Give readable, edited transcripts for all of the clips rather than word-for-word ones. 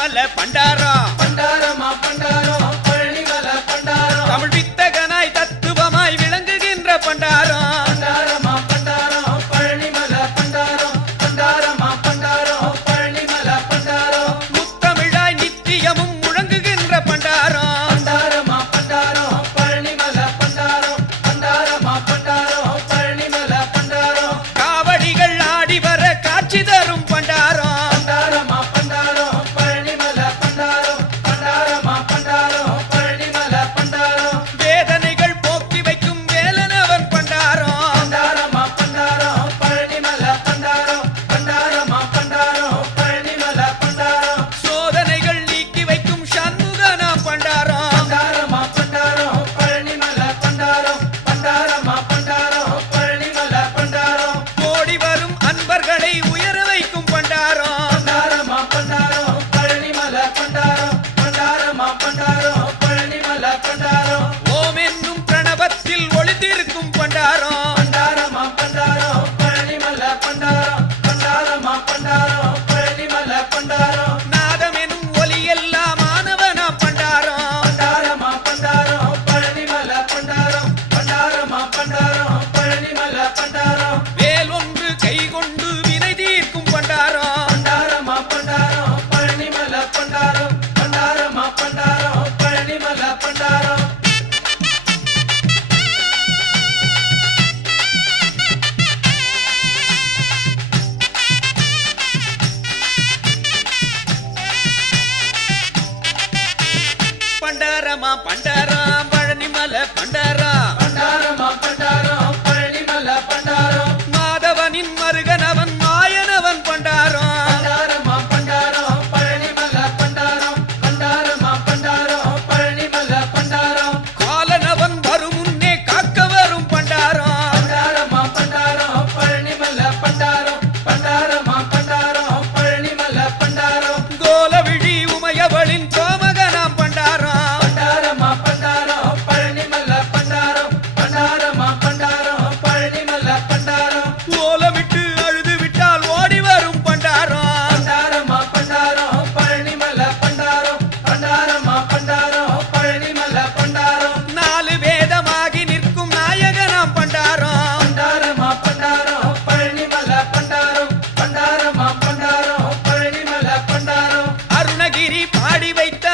பழனிமலை பண்டாரம் பண்டாரமா பண்டாரம் பழனிமலை பண்டாரம் தமிழ் வித்தகனாய் தத்துவமாய் விளங்குகின்ற பண்டாரம் பண்டாரமா பண்டாரம் பழனிமலை பண்டாரம் பண்டாரமா பண்டாரம் பழனிமலை பண்டாரம் முத்தமிழாய் நித்தியமும் முழங்குகின்ற பண்டாரம் பண்டாரமா பண்டாரம் பழனிமலை பண்டாரம் பண்டாரமா பண்டாரம் பழனிமலை பண்டாரம் காவடிகள் ஆடி வர காட்சி தரும் பண்டாரம் பண்டாரமா பண்டாரம் பழனிமலை பண்டாரம் பண்டாரமா பண்டாரம் பழனிமலை பண்டாரம் வேதனைகள் போக்கி வைக்கும் வேலனவன் பண்டாரம் பண்டாரமா பண்டாரம் பழனிமலை பண்டாரம் பண்டாரமா பண்டாரம் பழனிமலை பண்டாரம் சோதனைகள் நீக்கி வைக்கும் சண்முகனா பண்டாரம் பண்டாரமா பண்டாரம் பழனிமலை பண்டாரம் பண்டாரமா பண்டாரம் பழனிமலை பண்டாரம் ஓடி வரும் அன்பர்களை உயர வைக்கும் பண்டாரம் பண்டாரமா பண்டாரம் பழனிமலை பண்டாரம் பண்டாரமா பண்டாரம் பழனிமலை பண்டாரம் ஓம் என்னும் பிரணவத்தில் ஒளிந்திருக்கும் பண்டாரம் பண்டாரமா பண்டாரம் பழனிமலை பண்டாரம் பண்டாரமா பண்டாரம் பழனிமலை பண்டாரம் நாதம் எனும் ஒலி எல்லாம் மாணவனா பண்டாரம் பண்டாரமா பண்டாரம் பழனிமலை பண்டாரம் பண்டாரமா பண்டாரம் பழனிமலை பண்டாரம் வேல் ஒன்று கை கொண்டு வினை தீர்க்கும் பண்டாரம் பண்டாரமா பண்டாரம் பழனிமலை பண்டாரம் பண்டாரமா பண்டாரம் பழனிமலை பண்டாரம் பண்டாரமா பண்டாரம் பழனிமலை பண்டாரம் பண்டாரமா பண்டாரம் பழனிமலை பண்டாரம் மாதவனின் மருகனவன் மாயனவன் பண்டாரம் பண்டாரமா பண்டாரம் பழனிமலை பண்டாரம் பண்டாரமா பண்டாரம் பழனிமலை பண்டாரம் காலனவன் வரும் முன்னே காக்க வரும் பண்டாரம் பண்டாரமா பண்டாரம் பழனிமலை பண்டாரம் பண்டாரமா பண்டாரம் பழனிமலை பண்டாரம் கோலவிழி உமையவளின் கோமகனாம் பண்டாரம் பண்டாரமா பண்டாரம் பழனிமலை பண்டாரம் பண்டாரமா பண்டாரம் பழனிமலை பண்டாரம் ஓலமிட்டு அழுது விட்டால் ஓடி வரும் பண்டாரம் பண்டாரமா பண்டாரம் பழனிமலை பண்டாரம் பண்டாரமா பண்டாரம் பழனிமலை பண்டாரம் நாலு வேதமாகி நிற்கும் நாயகனாம் பண்டாரம் பண்டாரமா பண்டாரம் பழனிமலை பண்டாரம் பண்டாரமா பண்டாரம் பழனிமலை பண்டாரம் அருணகிரி பாடி வைத்த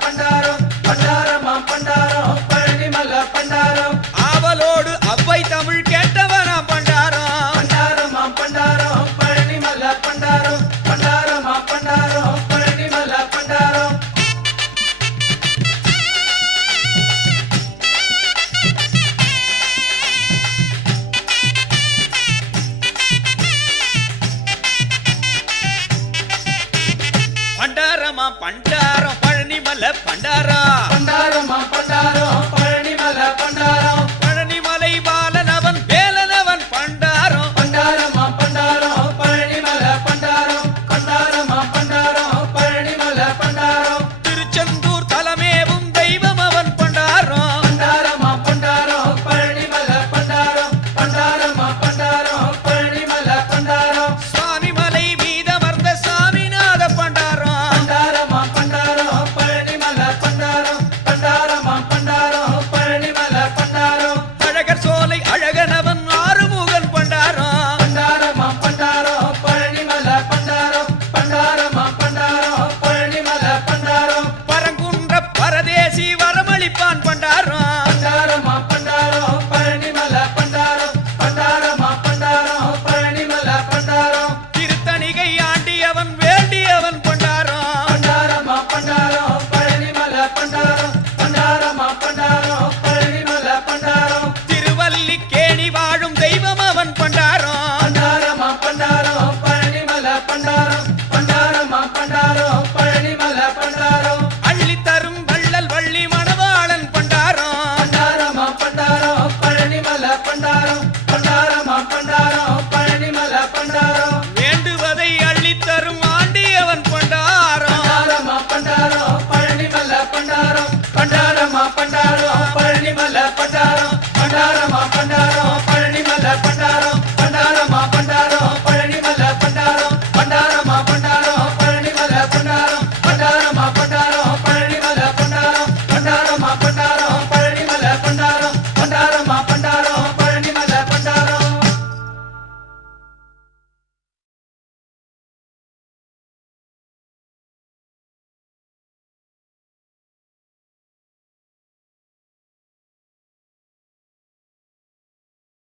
பண்டாரம்